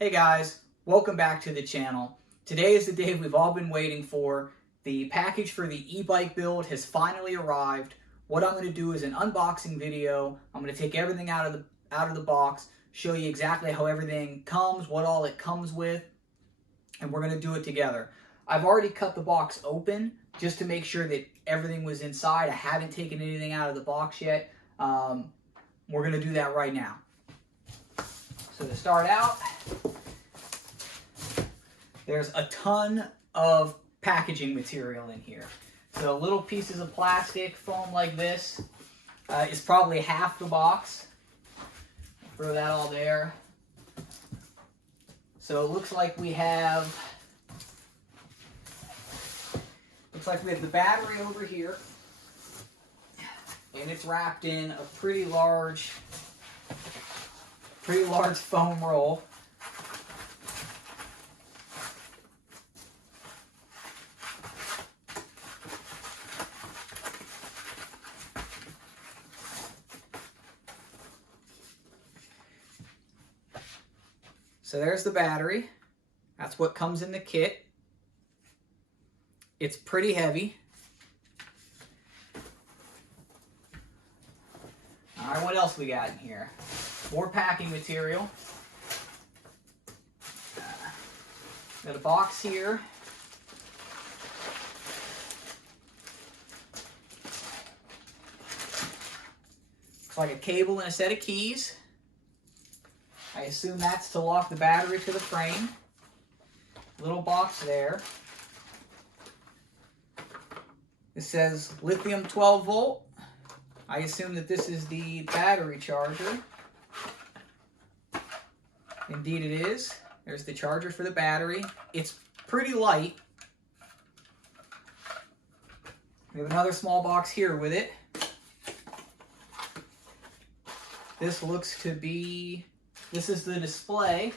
Hey guys, welcome back to the channel. Today is the day we've all been waiting for. The package for the e-bike build has finally arrived. What I'm going to do is an unboxing video. I'm going to take everything out of the box, show you exactly how everything comes, what all it comes with, and we're going to do it together. I've already cut the box open just to make sure that everything was inside. I haven't taken anything out of the box yet. We're going to do that right now. So to start out, there's a ton of packaging material in here. So little pieces of plastic, foam like this, is probably half the box. Throw that all there. So it looks like we have the battery over here, and it's wrapped in a pretty large foam roll. So there's the battery. That's what comes in the kit. It's pretty heavy. All right, what else we got in here? More packing material. Got a box here. Looks like a cable and a set of keys. I assume that's to lock the battery to the frame. Little box there. It says lithium 12 volt. I assume that this is the battery charger. Indeed it is. There's the charger for the battery. It's pretty light. We have another small box here with it. This looks to be... This is the display.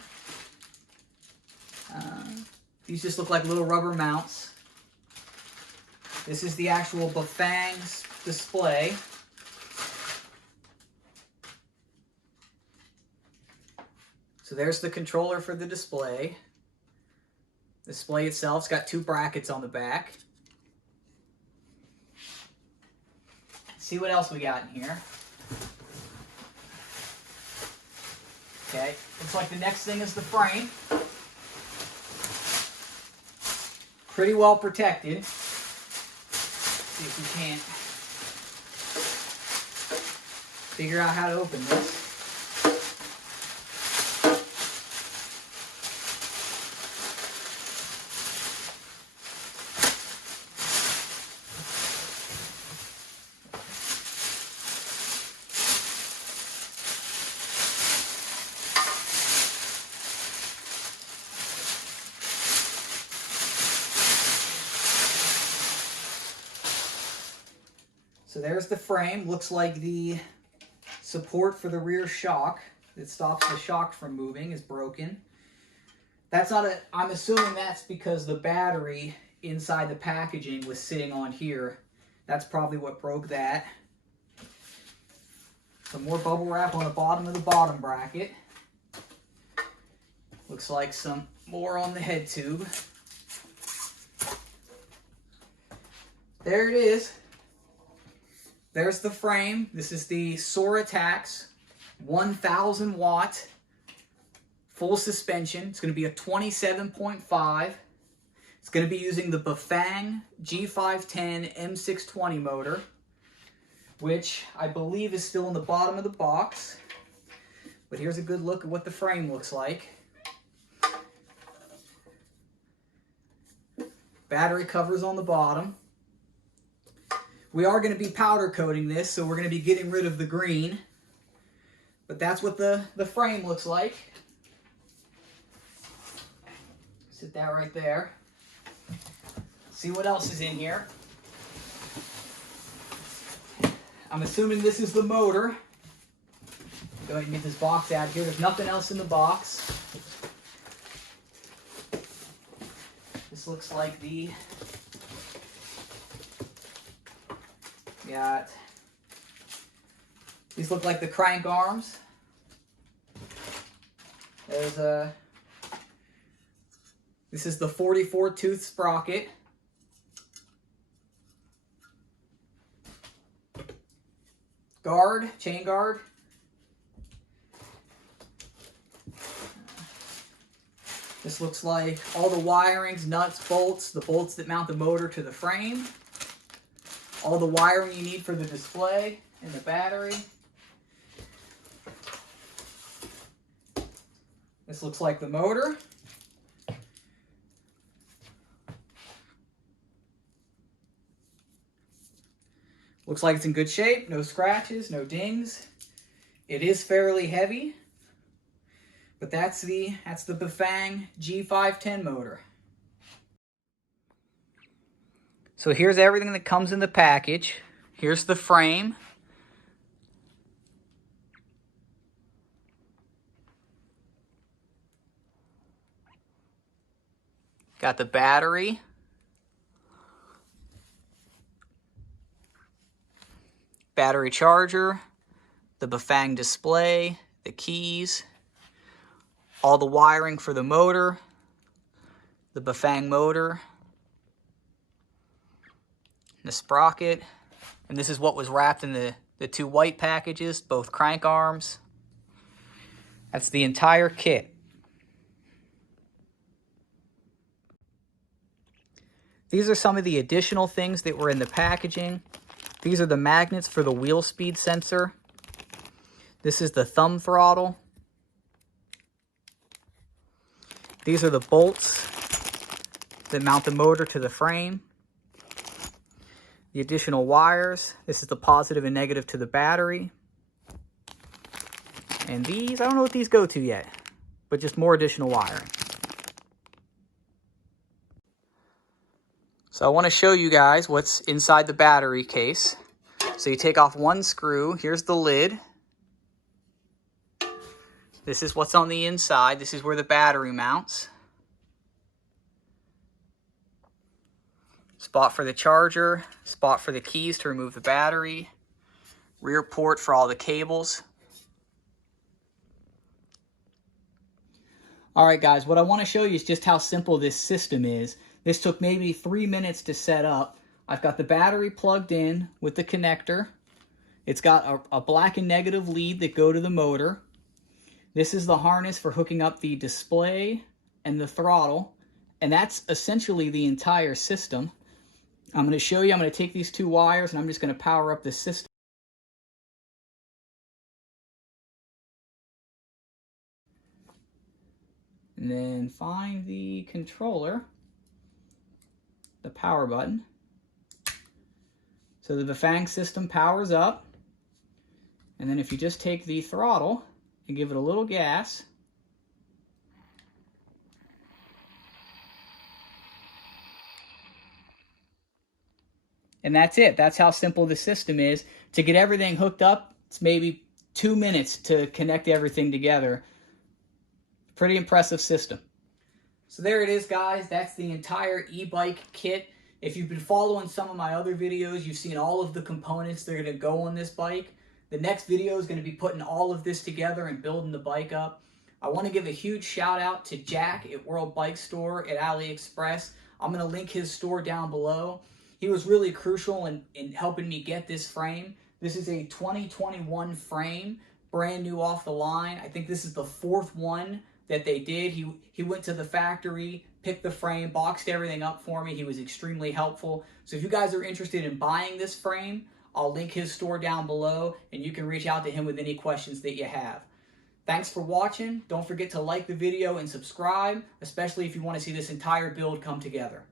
These just look like little rubber mounts. This is the actual Bafang's display. So there's the controller for the display. The display itself's got two brackets on the back. Let's see what else we got in here. Okay, looks like the next thing is the frame. Pretty well protected. See if we can't figure out how to open this. So there's the frame. Looks like the support for the rear shock that stops the shock from moving is broken. That's not a... I'm assuming that's because the battery inside the packaging was sitting on here. That's probably what broke that. Some more bubble wrap on the bottom of the bottom bracket. Looks like some more on the head tube. There it is. There's the frame. This is the Seroxat 1000 watt full suspension. It's going to be a 27.5. It's going to be using the Bafang G510 M620 motor, which I believe is still in the bottom of the box. But here's a good look at what the frame looks like. Battery covers on the bottom. We are going to be powder coating this, so we're going to be getting rid of the green. But that's what the frame looks like. Sit that right there. See what else is in here. I'm assuming this is the motor. Go ahead and get this box out here. There's nothing else in the box. This looks like the... Got... These look like the crank arms. There's a This is the 44 tooth sprocket. Guard, chain guard. This looks like all the wirings, nuts, bolts, the bolts that mount the motor to the frame. All the wiring you need for the display and the battery. This looks like the motor. Looks like it's in good shape, no scratches, no dings. It is fairly heavy, but that's the Bafang G510 motor. So here's everything that comes in the package. Here's the frame. Got the battery. Battery charger, the Bafang display, the keys, all the wiring for the motor, the Bafang motor, the sprocket, and this is what was wrapped in the two white packages, both crank arms. That's the entire kit. These are some of the additional things that were in the packaging. These are the magnets for the wheel speed sensor. This is the thumb throttle. These are the bolts that mount the motor to the frame. The additional wires. This is the positive and negative to the battery. And these, I don't know what these go to yet, but just more additional wiring. So I want to show you guys what's inside the battery case. So you take off one screw. Here's the lid. This is what's on the inside. This is where the battery mounts. Spot for the charger. Spot for the keys to remove the battery. Rear port for all the cables. Alright guys, what I want to show you is just how simple this system is. This took maybe 3 minutes to set up. I've got the battery plugged in with the connector. It's got a black and negative lead that go to the motor. This is the harness for hooking up the display and the throttle. And that's essentially the entire system. I'm going to show you, I'm going to take these two wires and I'm just going to power up the system. And then find the controller. The power button. So the Bafang system powers up, and then if you just take the throttle and give it a little gas, and that's it. That's how simple the system is. To get everything hooked up, it's maybe 2 minutes to connect everything together. Pretty impressive system. So there it is, guys. That's the entire e-bike kit. If you've been following some of my other videos, you've seen all of the components that are going to go on this bike. The next video is going to be putting all of this together and building the bike up. I want to give a huge shout out to Jack at World Bike Store at Aliexpress. I'm going to link his store down below. He was really crucial in helping me get this frame. This is a 2021 frame, brand new off the line. I think this is the 4th one that they did. He went to the factory, picked the frame, boxed everything up for me. He was extremely helpful. So if you guys are interested in buying this frame, I'll link his store down below and you can reach out to him with any questions that you have. Thanks for watching. Don't forget to like the video and subscribe, especially if you want to see this entire build come together.